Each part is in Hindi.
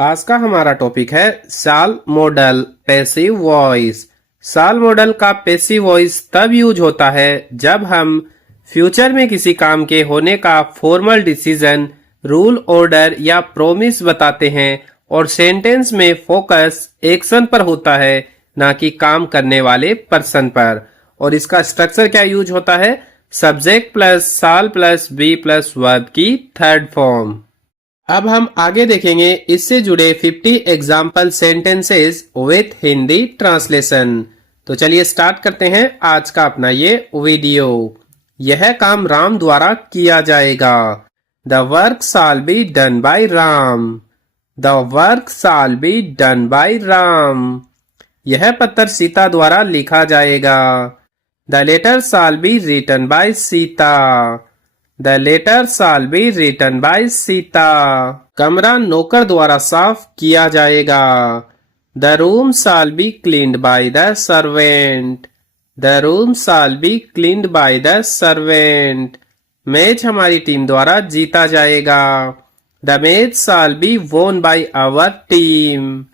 आज का हमारा टॉपिक है शाल मॉडल पैसिव वॉइस। शाल मॉडल का पैसिव वॉइस तब यूज होता है जब हम फ्यूचर में किसी काम के होने का फॉर्मल डिसीजन, रूल, ऑर्डर या प्रॉमिस बताते हैं और सेंटेंस में फोकस एक्शन पर होता है, ना कि काम करने वाले पर्सन पर। और इसका स्ट्रक्चर क्या यूज होता है? Subject plus shall plus be plus verb की थर्ड फॉर्म। अब हम आगे देखेंगे इससे जुड़े 50 example sentences with Hindi translation. तो चलिए स्टार्ट करते हैं आज का अपना ये वीडियो। यह काम राम द्वारा किया जाएगा। The work shall be done by Ram. The work shall be done by Ram. यह पत्र सीता द्वारा लिखा जाएगा। The letter shall be written by Sita. The letter shall be written by Sita. कमरा नौकर द्वारा साफ किया जाएगा। The room shall be cleaned by the servant। The room shall be cleaned by the servant। Match हमारी टीम द्वारा जीता जाएगा। The match shall be won by our team।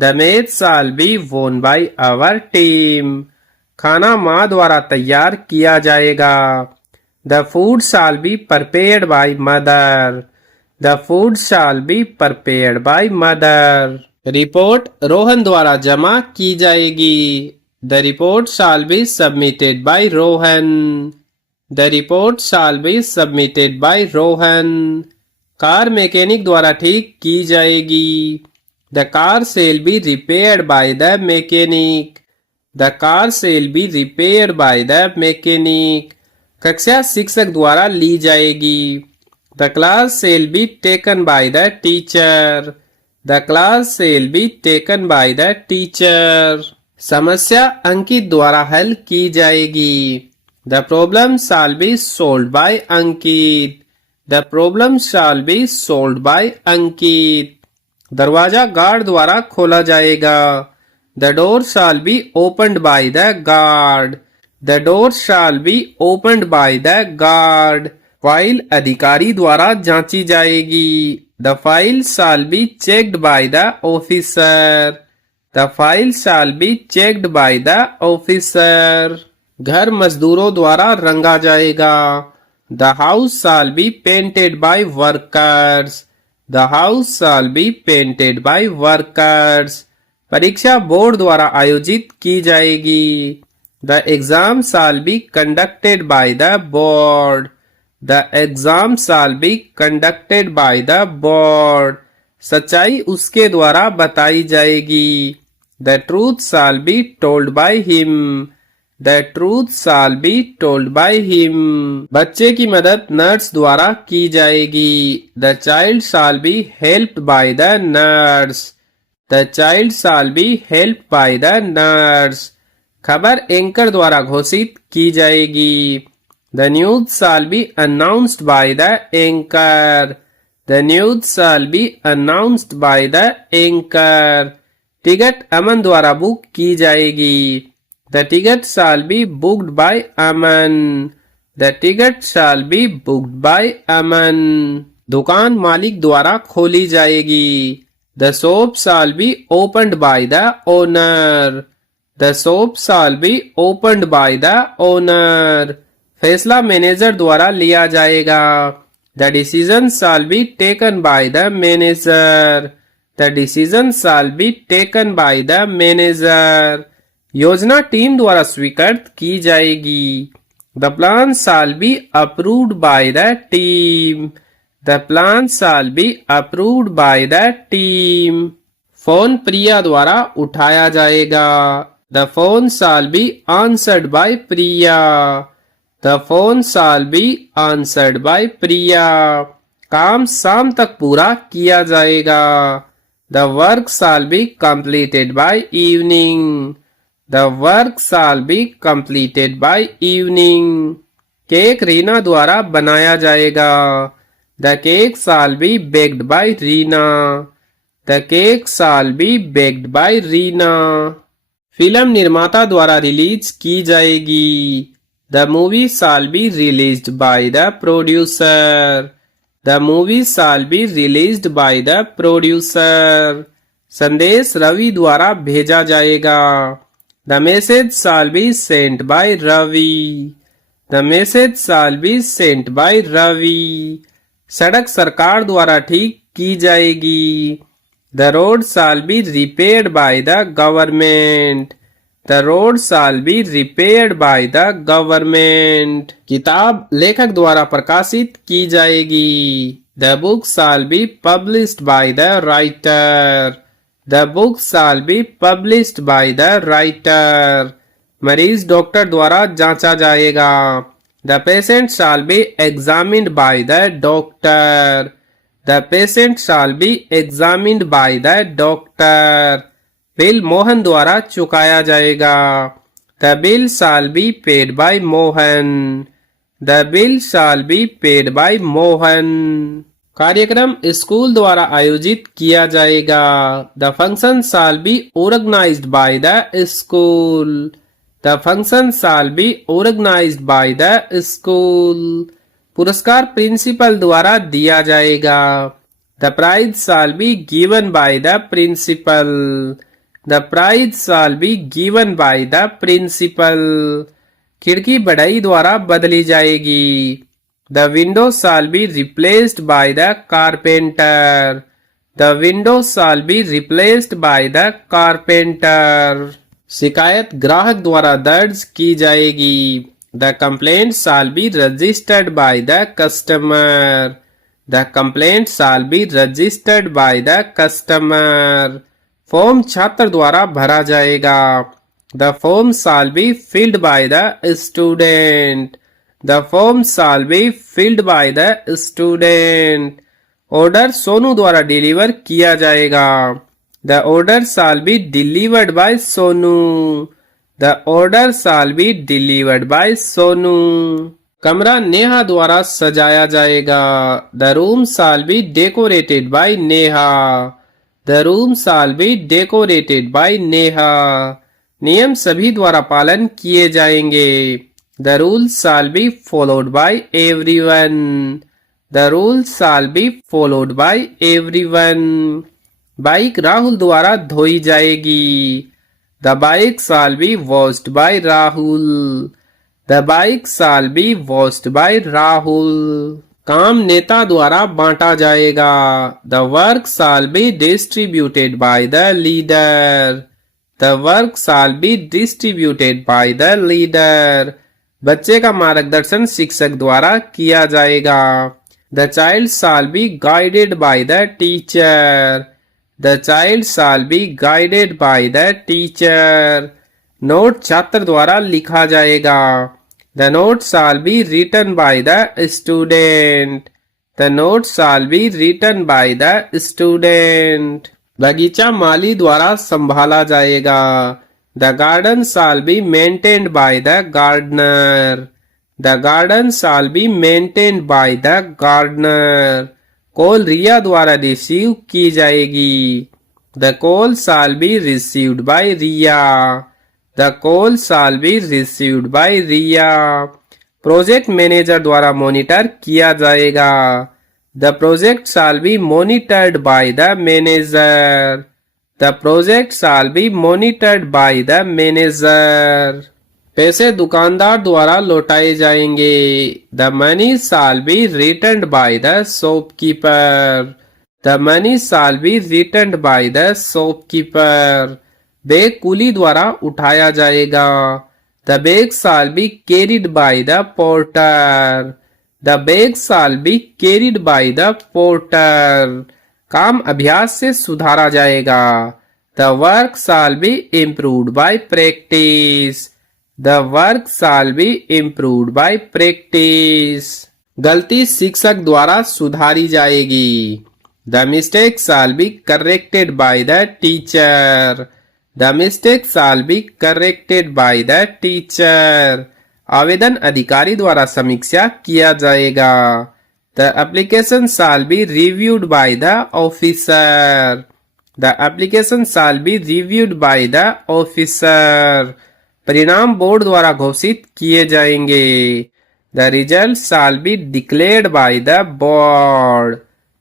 The match shall be won by our team। खाना माँ द्वारा तैयार किया जाएगा। The food shall be prepared by mother। The food shall be prepared by mother। Report Rohan द्वारा जमा की जाएगी। The report shall be submitted by Rohan. The report shall be submitted by Rohan. Car mechanic द्वारा ठीक की जाएगी। The car shall be repaired by the mechanic। The car shall be repaired by the mechanic। कक्षा शिक्षक द्वारा ली जाएगी। The class shall be taken by the teacher. The class shall be taken by the teacher. समस्या अंकित द्वारा हल की जाएगी। The problem shall be solve by Ankit. The problem shall be solve by Ankit. दरवाजा गार्ड द्वारा खोला जाएगा। The door shall be opened by the guard. The door shall be opened by the guard। File अधिकारी द्वारा जांची जाएगी। The file shall be checked by the officer। The file shall be checked by the officer। घर मजदूरों द्वारा रंगा जाएगा। The house shall be painted by workers। The house shall be painted by workers। परीक्षा बोर्ड द्वारा आयोजित की जाएगी। The exam shall be conducted by the board। The exam shall be conducted by the board। सच्चाई उसके द्वारा बताई जाएगी। The truth shall be told by him। The truth shall be told by him। बच्चे की मदद नर्स द्वारा की जाएगी। The child shall be helped by the nurse। The child shall be helped by the nurse। खबर एंकर द्वारा घोषित की जाएगी। The news shall be announced by the anchor. The news shall be announced by the anchor. Ticket Aman द्वारा बुक की जाएगी। The ticket shall be booked by Aman. The ticket shall be booked by Aman. दुकान मालिक द्वारा खोली जाएगी। The shop shall be opened by the owner. The shop shall be opened by the owner। फैसला मैनेजर द्वारा लिया जाएगा। The decision shall be taken by the manager। The decision shall be taken by the manager। योजना टीम द्वारा स्वीकृत की जाएगी। The plan shall be approved by the team। The plan shall be approved by the team। Phone Priya द्वारा उठाया जाएगा। The phone shall be answered by Priya। The phone shall be answered by Priya। काम शाम तक पूरा किया जाएगा। The work shall be completed by evening। The work shall be completed by evening। Cake Reena द्वारा बनाया जाएगा। The cake shall be baked by Reena। The cake shall be baked by Reena। Film निर्माता द्वारा रिलीज की जाएगी। The movie shall be released by the producer. The movie shall be released by the producer. संदेश रवि द्वारा भेजा जाएगा. The message shall be sent by Ravi. The message shall be sent by Ravi. सड़क सरकार द्वारा ठीक की जाएगी. The road shall be repaired by the government. The road shall be repaired by the government. किताब लेखक द्वारा प्रकाशित की जाएगी. The book shall be published by the writer. The book shall be published by the writer. मरीज डॉक्टर द्वारा जांचा जाएगा. The patient shall be examined by the doctor. The patient shall be examined by the doctor. Bill Mohan द्वारा चुकाया जाएगा. The bill shall be paid by Mohan. The bill shall be paid by Mohan. कार्यक्रम स्कूल द्वारा आयोजित किया जाएगा. The function shall be organized by the school. The function shall be organized by the school. पुरस्कार प्रिंसिपल द्वारा दिया जाएगा. The prize shall be given by the principal. The prize shall be given by the principal. खिड़की बढ़ई द्वारा बदली जाएगी. The window shall be replaced by the carpenter. The window shall be replaced by the carpenter. शिकायत ग्राहक द्वारा दर्ज की जाएगी. The complaint shall be registered by the customer. The complaint shall be registered by the customer. Form छात्र द्वारा भरा जाएगा. The form shall be filled by the student. The form shall be filled by the student. Order Sonu द्वारा डिलीवर किया जाएगा. The order shall be delivered by Sonu. The order shall be delivered by Sonu. कमरा नेहा द्वारा सजाया जाएगा. The room shall be decorated by Neha. The room shall be decorated by Neha. नियम सभी द्वारा पालन किए जाएंगे. The rules shall be followed by everyone. The rules shall be followed by everyone. Bike Rahul द्वारा धोई जाएगी. The bike shall be washed by Rahul. The bike shall be washed by Rahul. काम नेता द्वारा बांटा जाएगा. The work shall be distributed by the leader. The work shall be distributed by the leader. बच्चे का मार्गदर्शन शिक्षक द्वारा किया जाएगा. The child shall be guided by the teacher. The child shall be guided by the teacher. Note छात्र द्वारा लिखा जाएगा. The note shall be written by the student. The note shall be written by the student. बगीचा माली द्वारा संभाला जाएगा. The garden shall be maintained by the gardener. The garden shall be maintained by the gardener. Call Riya द्वारा रिसीव की जाएगी. The call shall be received by Riya. The call shall be received by Riya. Project manager द्वारा मॉनिटर किया जाएगा. The project shall be monitored by the manager. The project shall be monitored by the manager. पैसे दुकानदार द्वारा लौटाए जाएंगे. The money shall be returned by the shopkeeper. The money shall be returned by the shopkeeper. Bag कुली द्वारा उठाया जाएगा. The bag shall be carried by the porter. The bag shall be carried by the porter. काम अभ्यास से सुधारा जाएगा. The work shall be improved by practice. The work shall be improved by practice. गलती शिक्षक द्वारा सुधारी जाएगी. The mistake shall be corrected by the teacher. The mistake shall be corrected by the teacher. आवेदन अधिकारी द्वारा समीक्षा किया जाएगा. The application shall be reviewed by the officer. The application shall be reviewed by the officer. परिणाम बोर्ड द्वारा घोषित किए जाएंगे. The result shall be declared by the board.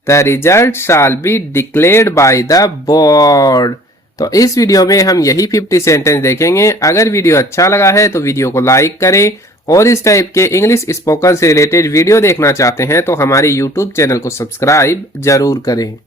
The result shall be declared by the board. तो इस वीडियो में हम यही 50 सेंटेंस देखेंगे। अगर वीडियो अच्छा लगा है तो वीडियो को लाइक करें और इस टाइप के इंग्लिश स्पोकन से रिलेटेड वीडियो देखना चाहते हैं तो हमारे यूट्यूब चैनल को सब्सक्राइब जरूर करें।